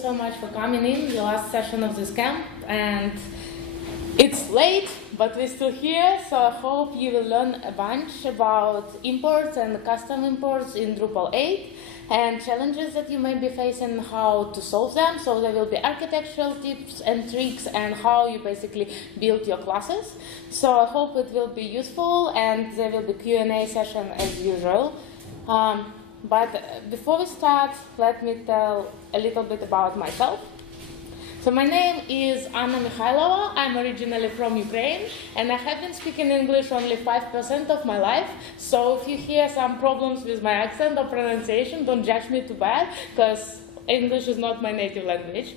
so much for coming in the last session of this camp. And it's late, but we're still here, so I hope you will learn a bunch about imports and custom imports in Drupal 8 and challenges that you may be facing, how to solve them. So there will be architectural tips and tricks and how you basically build your classes. So I hope it will be useful, and there will be Q&A session as usual. But before we start, let me tell a little bit about myself. So my name is Mykhailova. I'm originally from Ukraine, and I have been speaking English only 5% of my life. So if you hear some problems with my accent or pronunciation, don't judge me too bad, because English is not my native language.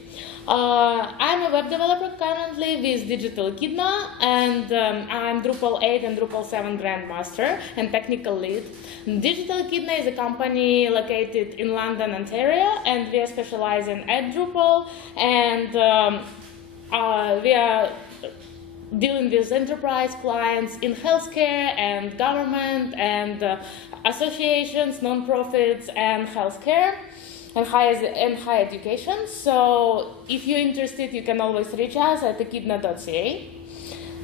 I'm a web developer currently with Digital Echidna, and I'm Drupal 8 and Drupal 7 Grandmaster and technical lead. Digital Echidna is a company located in London, Ontario, and we are specializing at Drupal, and we are dealing with enterprise clients in healthcare and government and associations, non-profits, and healthcare. And higher education. So if you're interested, you can always reach us at echidna.ca.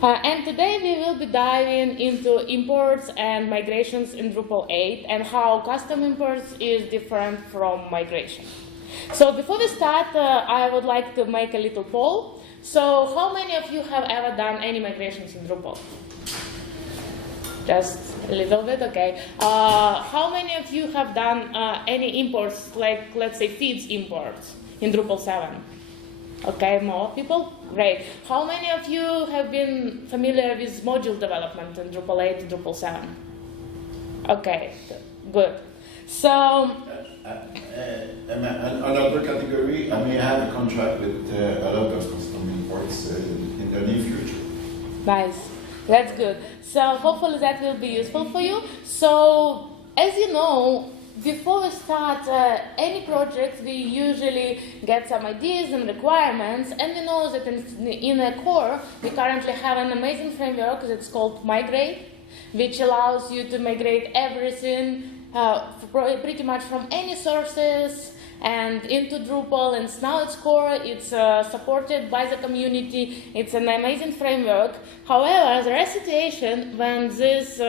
And today we will be diving into imports and migrations in Drupal 8 and how custom imports is different from migration. So before we start, I would like to make a little poll. So how many of you have ever done any migrations in Drupal? Just a little bit, okay. How many of you have done any imports, like let's say feeds imports in Drupal 7? Okay, more people? Great. How many of you have been familiar with module development in Drupal 8 and Drupal 7? Okay, good. So, another category, I may have a contract with a lot of custom imports in the near future. Nice. That's good. So hopefully that will be useful for you. So as you know, before we start any project, we usually get some ideas and requirements, and we know that in a core, we currently have an amazing framework that's called Migrate, which allows you to migrate everything pretty much from any sources and into Drupal, and now it's core, it's supported by the community, it's an amazing framework. However, there are situations when this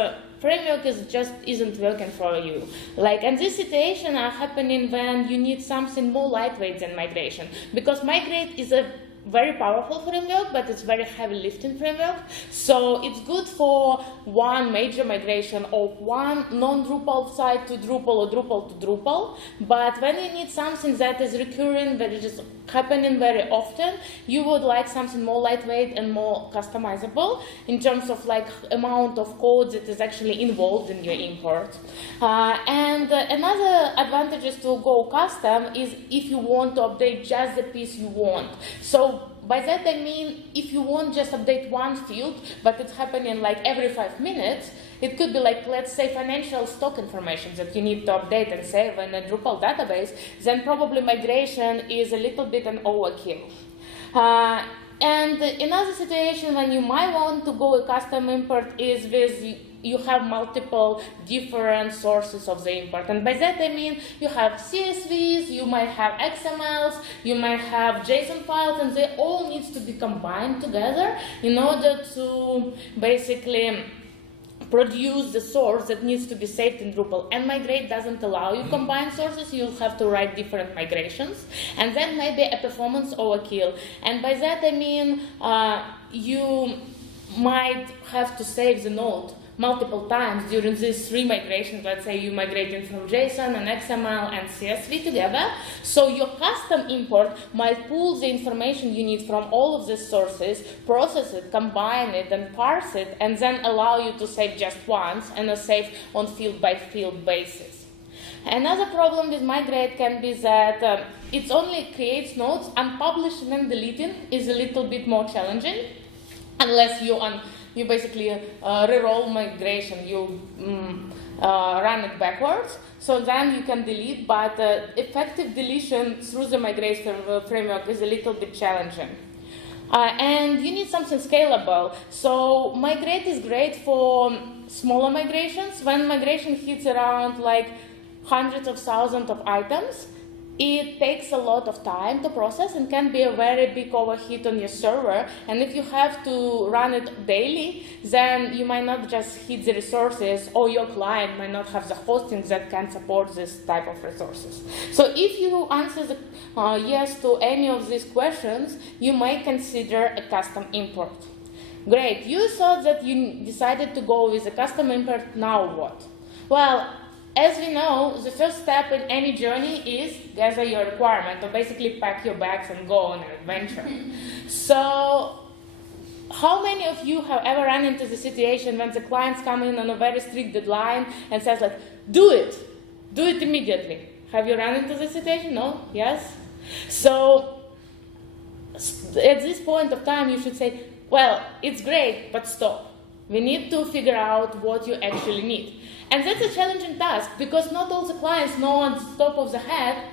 framework isn't working for you. And these situations are happening when you need something more lightweight than migration, because Migrate is a very powerful framework, but it's very heavy lifting framework. So it's good for one major migration of one non-Drupal site to Drupal or Drupal to Drupal. But when you need something that is recurring, that is just happening very often, you would like something more lightweight and more customizable in terms of amount of code that is actually involved in your import. And another advantage is to go custom is if you want to update just the piece you want. So by that I mean, if you want just update one field, but it's happening every 5 minutes, it could be let's say financial stock information that you need to update and save in a Drupal database, then probably migration is a little bit an overkill. And another situation when you might want to go a custom import is with you have multiple different sources of the import. And by that I mean you have CSVs, you might have XMLs, you might have JSON files, and they all need to be combined together in order to basically produce the source that needs to be saved in Drupal. And Migrate doesn't allow you combine sources. You'll have to write different migrations. And then maybe a performance overkill. And by that I mean you might have to save the node multiple times during these 3 migrations. Let's say you're migrating from JSON and XML and CSV together. So your custom import might pull the information you need from all of these sources, process it, combine it, and parse it, and then allow you to save just once and save on field-by-field basis. Another problem with Migrate can be that it only creates nodes, and publishing and deleting is a little bit more challenging, unless you basically reroll migration, you run it backwards, so then you can delete, but effective deletion through the migration framework is a little bit challenging. And you need something scalable. So Migrate is great for smaller migrations. When migration hits around hundreds of thousands of items, it takes a lot of time to process and can be a very big overheat on your server. And if you have to run it daily, then you might not just hit the resources, or your client might not have the hosting that can support this type of resources. So if you answer the yes to any of these questions, you may consider a custom import. Great, you thought that you decided to go with a custom import, now what? Well, as we know, the first step in any journey is gather your requirement, or basically pack your bags and go on an adventure. So, how many of you have ever run into the situation when the clients come in on a very strict deadline and says like, do it immediately? Have you run into this situation? No? Yes? So, at this point of time, you should say, well, it's great, but stop. We need to figure out what you actually need. And that's a challenging task, because not all the clients know on the top of the head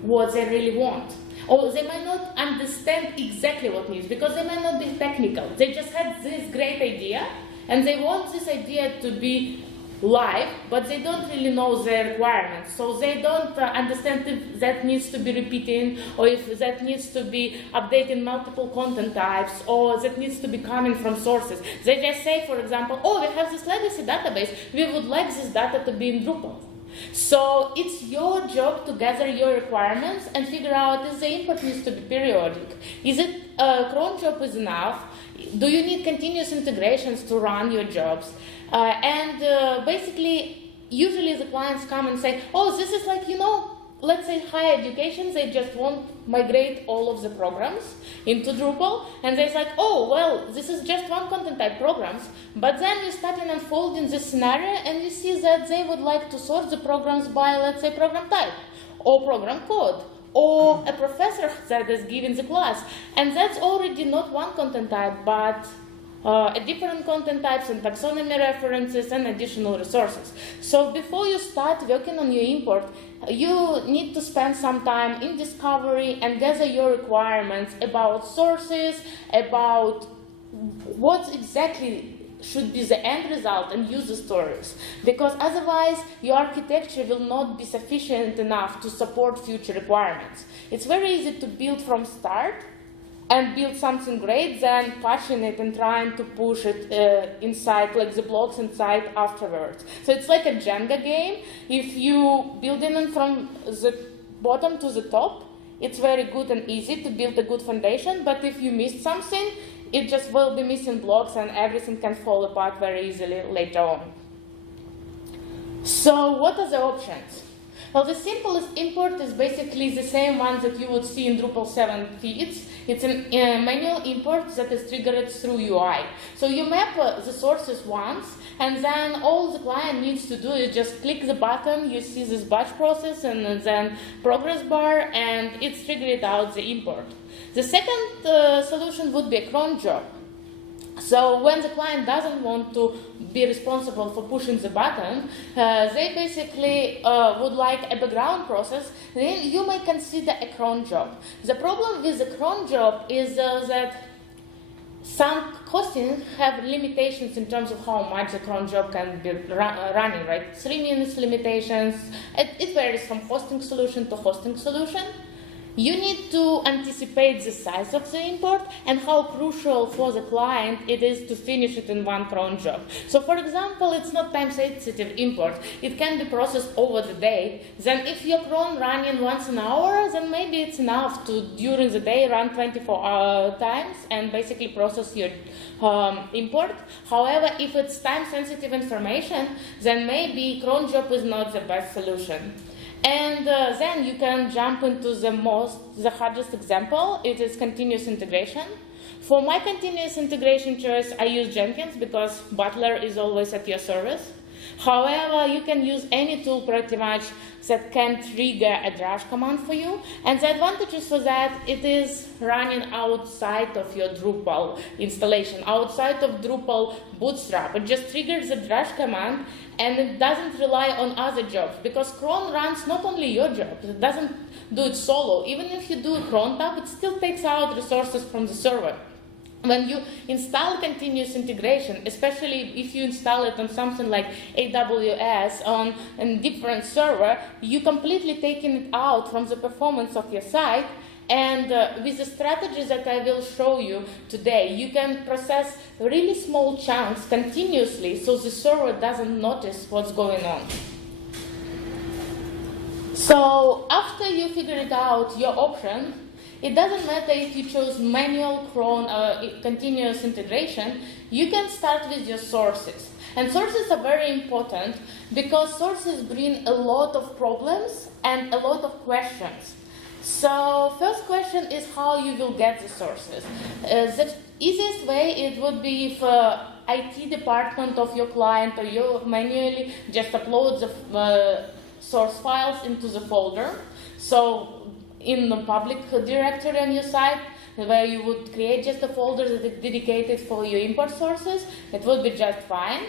what they really want. Or they might not understand exactly what needs, because they might not be technical. They just had this great idea, and they want this idea to be live, but they don't really know their requirements. So they don't understand if that needs to be repeating, or if that needs to be updating multiple content types, or that needs to be coming from sources. They just say, for example, oh, we have this legacy database, we would like this data to be in Drupal. So it's your job to gather your requirements and figure out if the import needs to be periodic. Is it a cron job is enough? Do you need continuous integrations to run your jobs? Basically, usually the clients come and say, oh, this is like, let's say higher education, they just want to migrate all of the programs into Drupal, and they're like, oh, well, this is just one content type programs, but then you start unfolding this scenario, and you see that they would like to sort the programs by, let's say, program type, or program code, or a professor that is giving the class, and that's already not one content type, but a different content types and taxonomy references and additional resources. So before you start working on your import, you need to spend some time in discovery and gather your requirements about sources, about what exactly should be the end result and user stories. Because otherwise, your architecture will not be sufficient enough to support future requirements. It's very easy to build from start and build something great, then patching it and trying to push it inside, like the blocks inside afterwards. So it's like a Jenga game. If you build it from the bottom to the top, it's very good and easy to build a good foundation, but if you missed something, it just will be missing blocks and everything can fall apart very easily later on. So what are the options? Well, the simplest import is basically the same one that you would see in Drupal 7 feeds. It's a manual import that is triggered through UI. So you map the sources once, and then all the client needs to do is just click the button, you see this batch process, and then progress bar, and it's triggered out the import. The second solution would be a cron job. So when the client doesn't want to be responsible for pushing the button, they basically would like a background process, then you may consider a cron job. The problem with the cron job is that some hosting have limitations in terms of how much the cron job can be running, right? 3 minutes limitations. It varies from hosting solution to hosting solution. You need to anticipate the size of the import and how crucial for the client it is to finish it in one cron job. So for example, it's not time-sensitive import. It can be processed over the day. Then if your cron running once an hour, then maybe it's enough to, during the day, run 24 times and basically process your import. However, if it's time-sensitive information, then maybe cron job is not the best solution. And then you can jump into the hardest example. It is continuous integration. For my continuous integration choice, I use Jenkins because Butler is always at your service. However, you can use any tool pretty much that can trigger a drush command for you. And the advantages for that, it is running outside of your Drupal installation, outside of Drupal Bootstrap. It just triggers the drush command, and it doesn't rely on other jobs, because cron runs not only your job, it doesn't do it solo. Even if you do a cron tab, it still takes out resources from the server. when you install continuous integration, especially if you install it on something like AWS on a different server, you completely taking it out from the performance of your site. And with the strategies that I will show you today, you can process really small chunks continuously so the server doesn't notice what's going on. So after you figured out your option, it doesn't matter if you chose manual, cron, or continuous integration, you can start with your sources. And sources are very important because sources bring a lot of problems and a lot of questions. So first question is how you will get the sources. The easiest way it would be if IT department of your client or you manually just upload the source files into the folder. So in the public directory on your site, where you would create just a folder that is dedicated for your import sources, it would be just fine.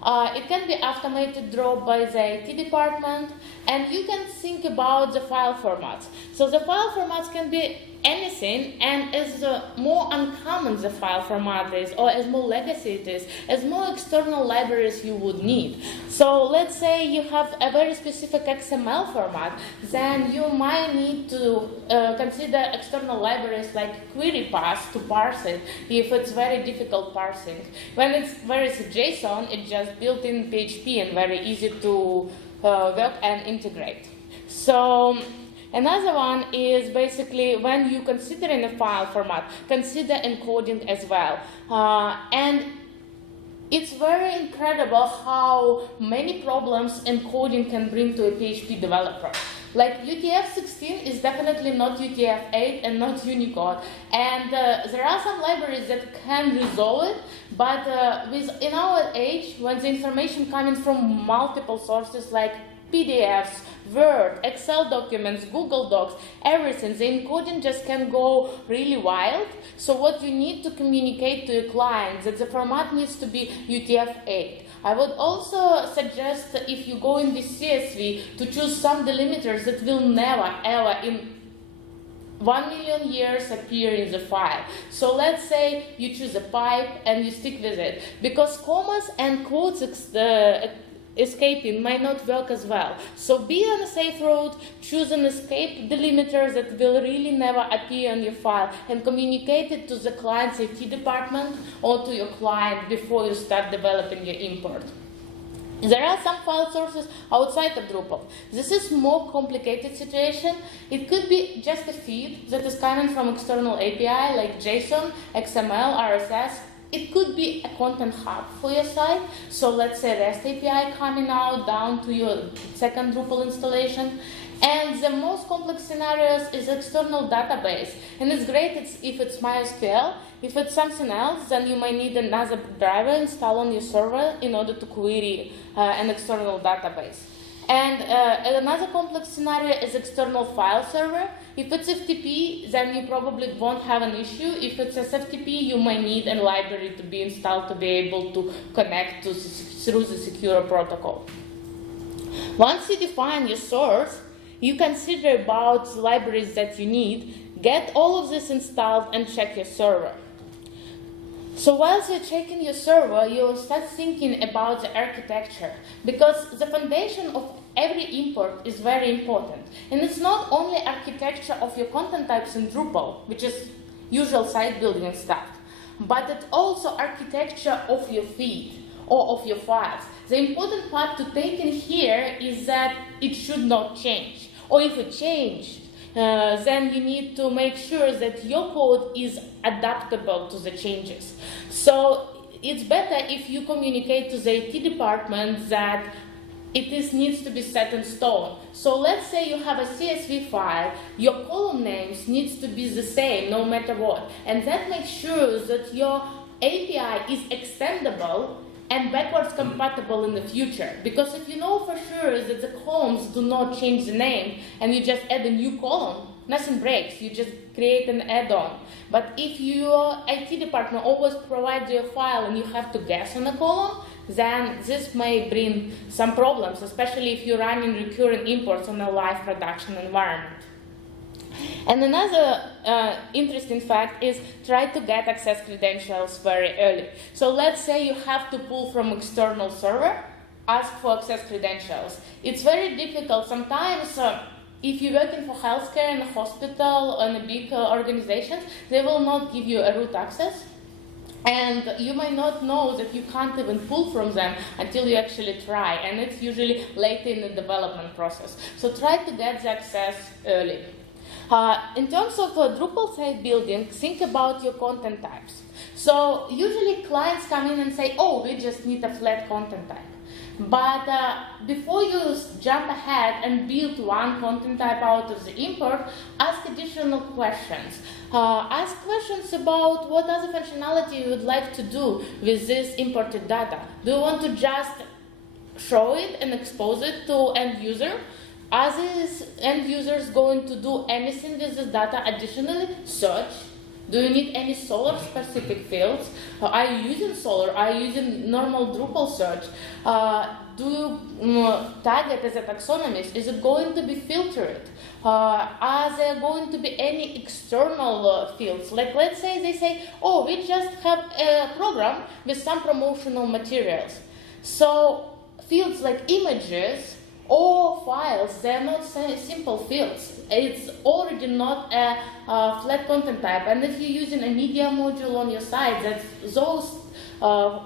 It can be automated drop by the IT department, and you can think about the file formats. So the file formats can be anything, and as more uncommon the file format is, or as more legacy it is, as more external libraries you would need. So let's say you have a very specific XML format, then you might need to consider external libraries like QueryPass to parse it if it's very difficult parsing. When it's very JSON, it's just built in PHP and very easy to work and integrate. So another one is basically when you consider in a file format, consider encoding as well. And it's very incredible how many problems encoding can bring to a PHP developer. Like UTF-16 is definitely not UTF-8 and not Unicode. And there are some libraries that can resolve it, but in our age, when the information coming from multiple sources like PDFs, Word, Excel documents, Google Docs, everything, the encoding just can go really wild. So what you need to communicate to your client that the format needs to be UTF-8. I would also suggest if you go in this CSV to choose some delimiters that will never ever in 1 million years appear in the file. So let's say you choose a pipe and you stick with it, because commas and quotes escaping might not work as well. So be on a safe road, choose an escape delimiter that will really never appear on your file and communicate it to the client's IT department or to your client before you start developing your import. There are some file sources outside of Drupal. This is more complicated situation. It could be just a feed that is coming from external API like JSON, XML, RSS. It could be a content hub for your site. So let's say REST API coming out down to your second Drupal installation. And the most complex scenarios is external database. And it's great if it's MySQL. If it's something else, then you might need another driver installed on your server in order to query an external database. And another complex scenario is external file server. If it's FTP, then you probably won't have an issue. If it's SFTP, you might need a library to be installed to be able to connect through the secure protocol. Once you define your source, you consider about the libraries that you need, get all of this installed, and check your server. So whilst you're checking your server, you'll start thinking about the architecture, because the foundation of every import is very important. And it's not only architecture of your content types in Drupal, which is usual site building and stuff, but it's also architecture of your feed or of your files. The important part to take in here is that it should not change. Or if it changed, then you need to make sure that your code is adaptable to the changes. So it's better if you communicate to the IT department that it needs to be set in stone. So let's say you have a CSV file, your column names needs to be the same no matter what. And that makes sure that your API is extendable and backwards compatible in the future. Because if you know for sure that the columns do not change the name and you just add a new column, nothing breaks, you just create an add-on. But if your IT department always provides you a file and you have to guess on a column, then this may bring some problems, especially if you're running recurrent imports on a live production environment. And another interesting fact is try to get access credentials very early. So let's say you have to pull from external server, ask for access credentials. It's very difficult sometimes. If you're working for healthcare in a hospital and a big organizations, they will not give you a root access. And you might not know that you can't even pull from them until you actually try. And it's usually late in the development process. So try to get the access early. In terms of Drupal site building, think about your content types. So usually clients come in and say, oh, we just need a flat content type. But before you jump ahead and build one content type out of the import, ask additional questions. Ask questions about what other functionality you would like to do with this imported data. Do you want to just show it and expose it to end user? Are these end users going to do anything with this data additionally? Search. Do you need any Solr specific fields? Are you using Solr? Are you using normal Drupal search? Do you tag it as a taxonomist? Is it going to be filtered? Are there going to be any external fields? Like let's say they say, oh, we just have a program with some promotional materials. So fields like images or files, they're not simple fields. It's already not a flat content type. And if you're using a media module on your site, those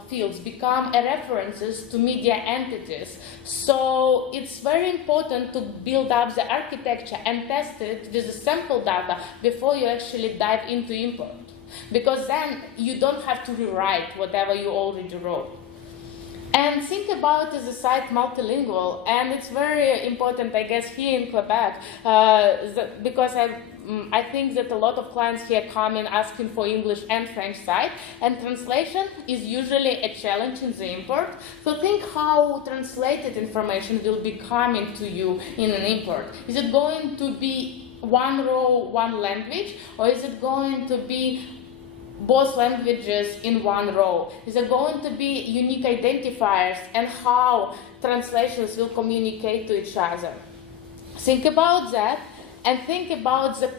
fields become references to media entities. So it's very important to build up the architecture and test it with the sample data before you actually dive into import. Because then you don't have to rewrite whatever you already wrote. And think about the site multilingual, and it's very important, I guess, here in Quebec, because I think that a lot of clients here come in asking for English and French site, and translation is usually a challenge in the import. So think how translated information will be coming to you in an import. Is it going to be one row, one language, or is it going to be both languages in one row? Is there going to be unique identifiers and how translations will communicate to each other? Think about that and think about the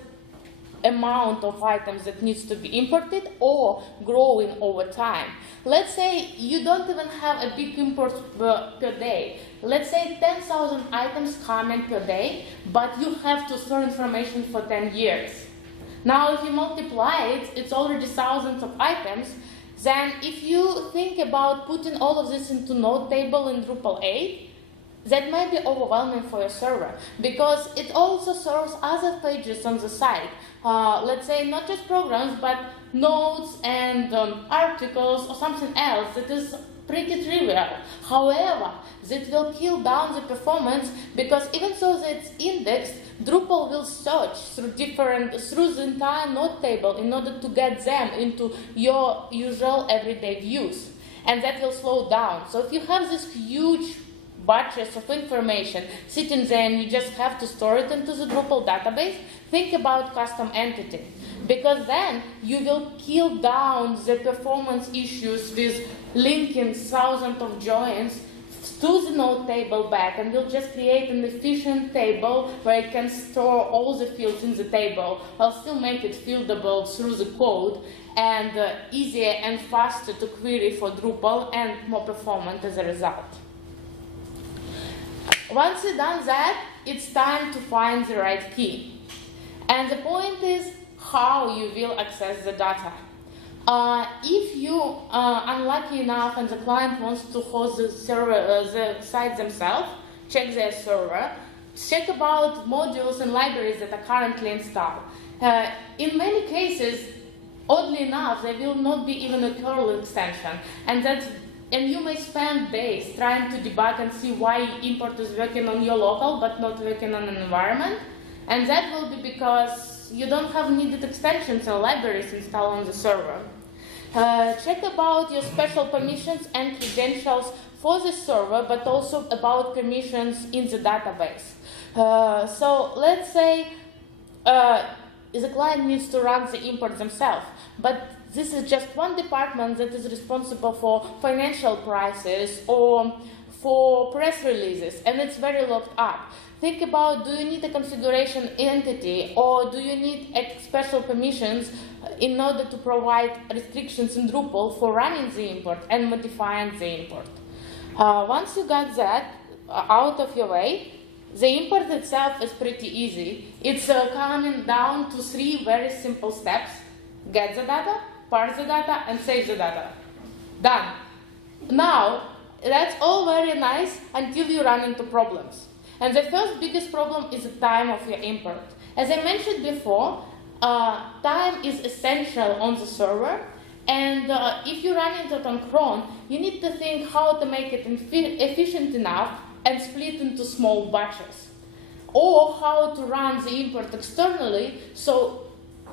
amount of items that needs to be imported or growing over time. Let's say you don't even have a big import per day. Let's say 10,000 items coming per day, but you have to store information for 10 years. Now, if you multiply it, it's already thousands of items. Then if you think about putting all of this into node table in Drupal 8, that might be overwhelming for your server because it also serves other pages on the site. Let's say not just programs, but notes and articles or something else that is pretty trivial. However, that will kill down the performance because even though it's indexed, Drupal will search through the entire node table in order to get them into your usual everyday views. And that will slow down. So if you have this huge batches of information sitting there and you just have to store it into the Drupal database, think about custom entity. Because then you will kill down the performance issues with linking thousands of joins to the node table back, and we'll just create an efficient table where you can store all the fields in the table. I'll still make it fieldable through the code and easier and faster to query for Drupal and more performant as a result. Once you've done that, it's time to find the right key. And the point is how you will access the data. If you are unlucky enough and the client wants to host the server, the site themselves, check their server, check about modules and libraries that are currently installed. In many cases, oddly enough, there will not be even a curl extension, and you may spend days trying to debug and see why import is working on your local but not working on an environment, and that will be because you don't have needed extensions or libraries installed on the server. Check about your special permissions and credentials for the server, but also about permissions in the database. So let's say the client needs to run the import themselves, but this is just one department that is responsible for financial prices or for press releases, and it's very locked up. Think about, do you need a configuration entity, or do you need special permissions in order to provide restrictions in Drupal for running the import and modifying the import. Once you got that out of your way, the import itself is pretty easy. It's coming down to 3 very simple steps: get the data, parse the data, and save the data. Done. Now, that's all very nice until you run into problems. And the first biggest problem is the time of your import. As I mentioned before, time is essential on the server, and if you run into it on cron, you need to think how to make it efficient enough and split into small batches, or how to run the import externally so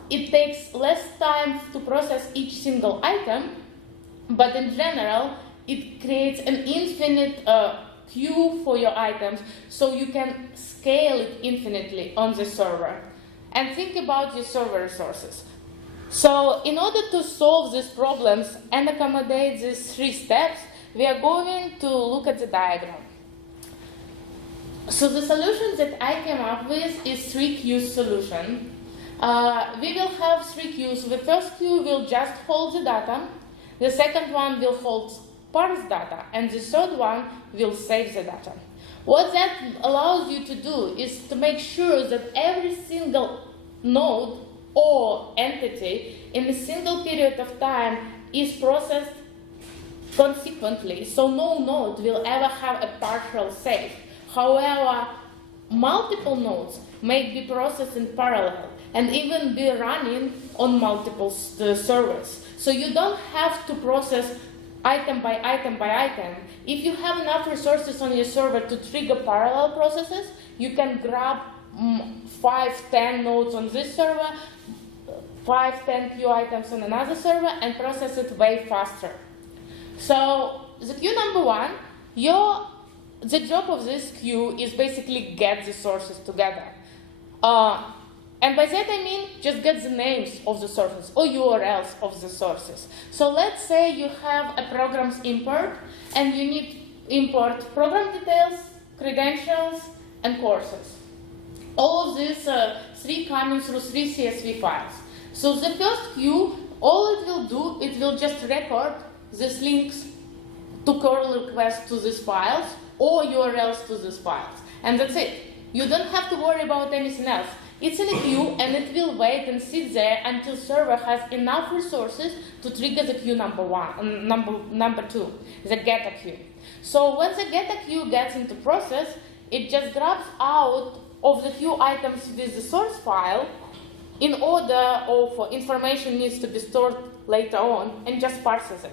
it takes less time to process each single item, but in general, it creates an infinite queue for your items, so you can scale it infinitely on the server. And think about your server resources. So in order to solve these problems and accommodate these 3 steps, we are going to look at the diagram. So the solution that I came up with is 3 queues solution. We will have 3 queues. The first queue will just hold the data. The second one will hold parse data, and the third one will save the data. What that allows you to do is to make sure that every single node or entity in a single period of time is processed consequently, so no node will ever have a partial save. However, multiple nodes may be processed in parallel and even be running on multiple servers. So you don't have to process item by item by item. If you have enough resources on your server to trigger parallel processes, you can grab 5-10 nodes on this server, 5-10 queue items on another server, and process it way faster. So the queue number 1, the job of this queue is basically get the sources together. And by that I mean just get the names of the sources or URLs of the sources. So let's say you have a program's import and you need import program details, credentials, and courses. All of these 3 coming through 3 CSV files. So the first queue, all it will do, it will just record these links to curl requests to these files or URLs to these files. And that's it. You don't have to worry about anything else. It's in a queue, and it will wait and sit there until server has enough resources to trigger the queue number 2, the getter queue. So when the getter queue gets into process, it just grabs out of the queue items with the source file in order of information needs to be stored later on, and just parses it.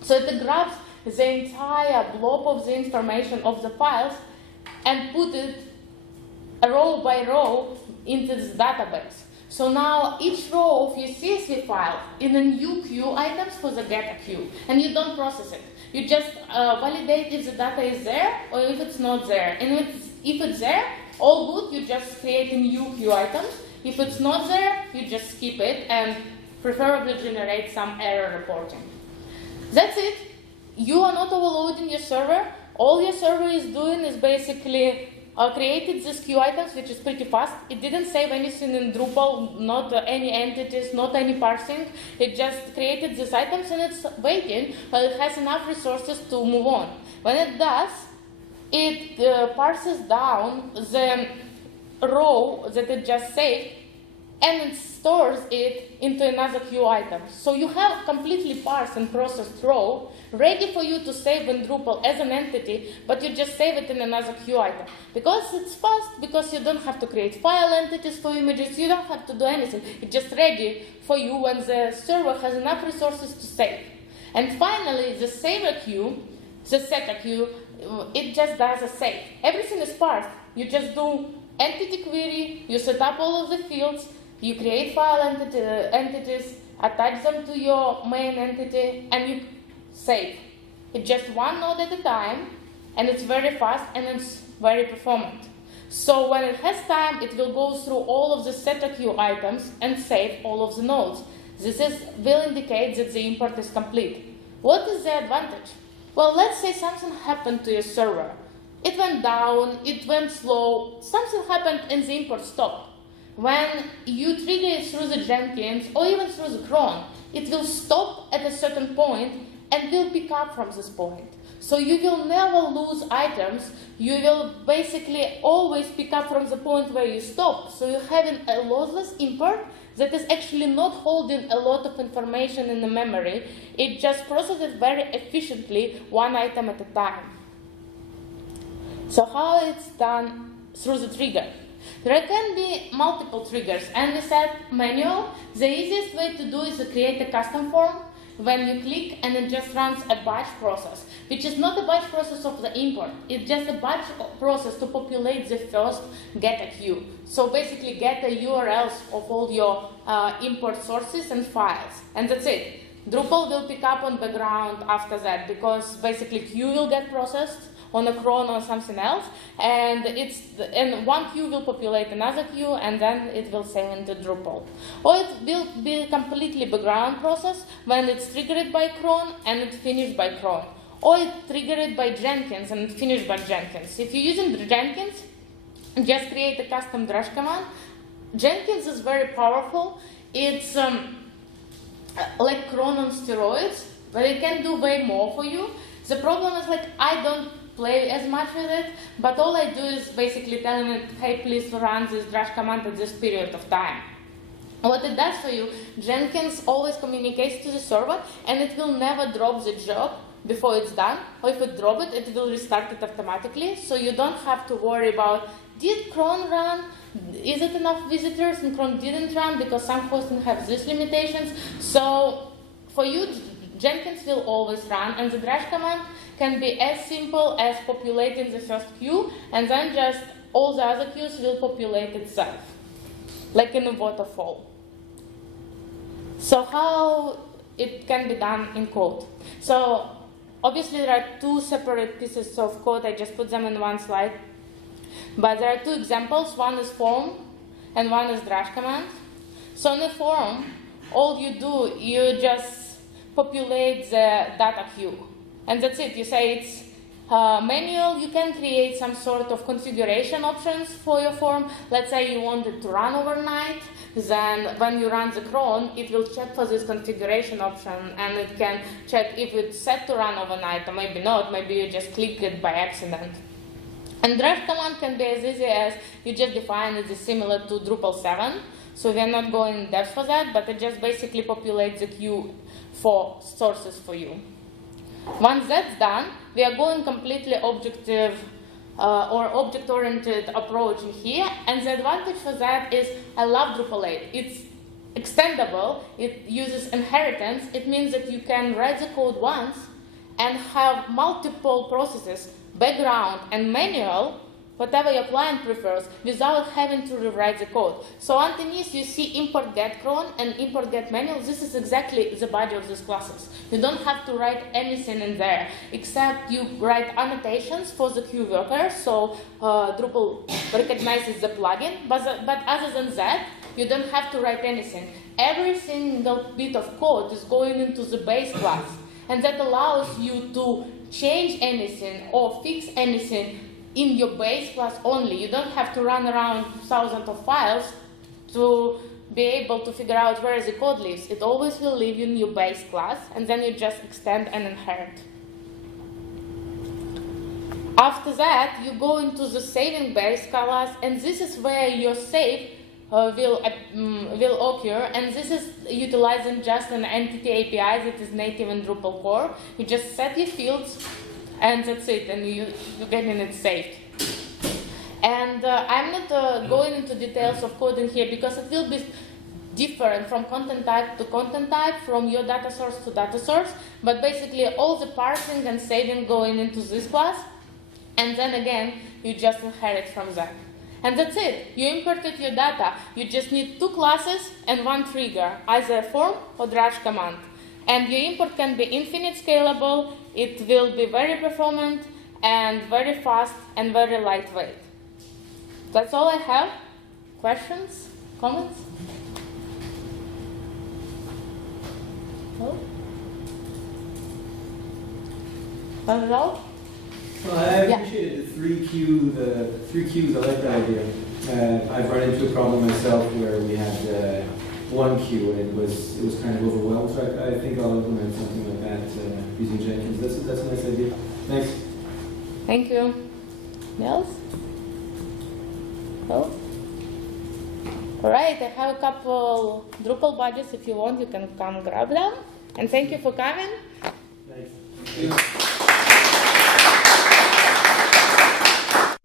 So it grabs the entire blob of the information of the files and put it row by row into this database. So now each row of your CSV file is a new queue items for the getter queue, and you don't process it. You just validate if the data is there or if it's not there. And if it's there, all good, you just create a new queue item. If it's not there, you just skip it and preferably generate some error reporting. That's it. You are not overloading your server. All your server is doing is basically created these queue items, which is pretty fast. It didn't save anything in Drupal, not any entities, not any parsing. It just created these items and it's waiting, but it has enough resources to move on. When it does, it parses down the row that it just saved and it stores it into another queue item. So you have completely parsed and processed row ready for you to save in Drupal as an entity, but you just save it in another queue item. Because it's fast, because you don't have to create file entities for images, you don't have to do anything. It's just ready for you when the server has enough resources to save. And finally, the saver queue, the setter queue, it just does a save. Everything is parsed. You just do entity query, you set up all of the fields, you create file entities, attach them to your main entity, and you save. It's just one node at a time, and it's very fast, and it's very performant. So when it has time, it will go through all of the setter queue items and save all of the nodes. This will indicate that the import is complete. What is the advantage? Well, let's say something happened to your server. It went down, it went slow, something happened and the import stopped. When you trigger it through the Jenkins or even through the cron, it will stop at a certain point and will pick up from this point. So you will never lose items, you will basically always pick up from the point where you stop. So you're having a lossless import that is actually not holding a lot of information in the memory. It just processes very efficiently one item at a time. So how it's done? Through the trigger. There can be multiple triggers, and we said manual. The easiest way to do is to create a custom form when you click and it just runs a batch process, which is not a batch process of the import. It's just a batch process to populate the first get a queue. So basically get the URLs of all your import sources and files, and that's it. Drupal will pick up on background after that because basically queue will get processed on a cron or something else, and one queue will populate another queue, and then it will save into Drupal. Or it will be completely background process when it's triggered by cron and it's finished by cron. Or it's triggered by Jenkins and it's finished by Jenkins. If you're using Jenkins, just create a custom drush command. Jenkins is very powerful. It's like cron on steroids, but it can do way more for you. The problem is I don't play as much with it, but all I do is basically telling it, hey, please run this drush command at this period of time. What it does for you, Jenkins always communicates to the server, and it will never drop the job before it's done, or if it drops it, it will restart it automatically, so you don't have to worry about, did cron run? Is it enough visitors? And cron didn't run because some hosting have these limitations. So for you, Jenkins will always run, and the drush command can be as simple as populating the first queue, and then just all the other queues will populate itself, like in a waterfall. So how it can be done in code? So obviously there are two separate pieces of code. I just put them in one slide. But there are two examples. One is form and one is drush command. So in the form, all you do, you just populate the data queue. And that's it. You say it's manual. You can create some sort of configuration options for your form. Let's say you want it to run overnight. Then when you run the cron, it will check for this configuration option, and it can check if it's set to run overnight or maybe not. Maybe you just click it by accident. And drush command can be as easy as you just define it as similar to Drupal 7. So we are not going in depth for that, but it just basically populates the queue for sources for you. Once that's done, we are going completely objective or object-oriented approach in here, and the advantage for that is I love Drupal 8. It's extendable, it uses inheritance. It means that you can write the code once and have multiple processes, background and manual, whatever your client prefers, without having to rewrite the code. So underneath you see import get cron and import get manual. This is exactly the body of these classes. You don't have to write anything in there, except you write annotations for the queue worker, so Drupal recognizes the plugin, but other than that, you don't have to write anything. Every single bit of code is going into the base class, and that allows you to change anything or fix anything in your base class only. You don't have to run around thousands of files to be able to figure out where the code lives. It always will live in your base class, and then you just extend and inherit. After that, you go into the saving base class, and this is where your save will occur, and this is utilizing just an entity API that is native in Drupal core. You just set your fields, and that's it, and you're getting it saved. And I'm not going into details of coding here because it will be different from content type to content type, from your data source to data source, but basically all the parsing and saving going into this class, and then again, you just inherit from that. And that's it. You imported your data. You just need two classes and one trigger, either a form or drush command. And your import can be infinite scalable. It will be very performant and very fast and very lightweight. That's all I have. Questions? Comments? No? Not at all? Well, I Yeah. appreciated the three queues. I like that idea. I've run into a problem myself where we had one queue and it was kind of overwhelmed. So I think I'll implement something like that using Jenkins. That's a nice idea. Thanks. Thank you. Else? No? All right, I have a couple Drupal badges. If you want, you can come grab them. And thank you for coming. Thanks.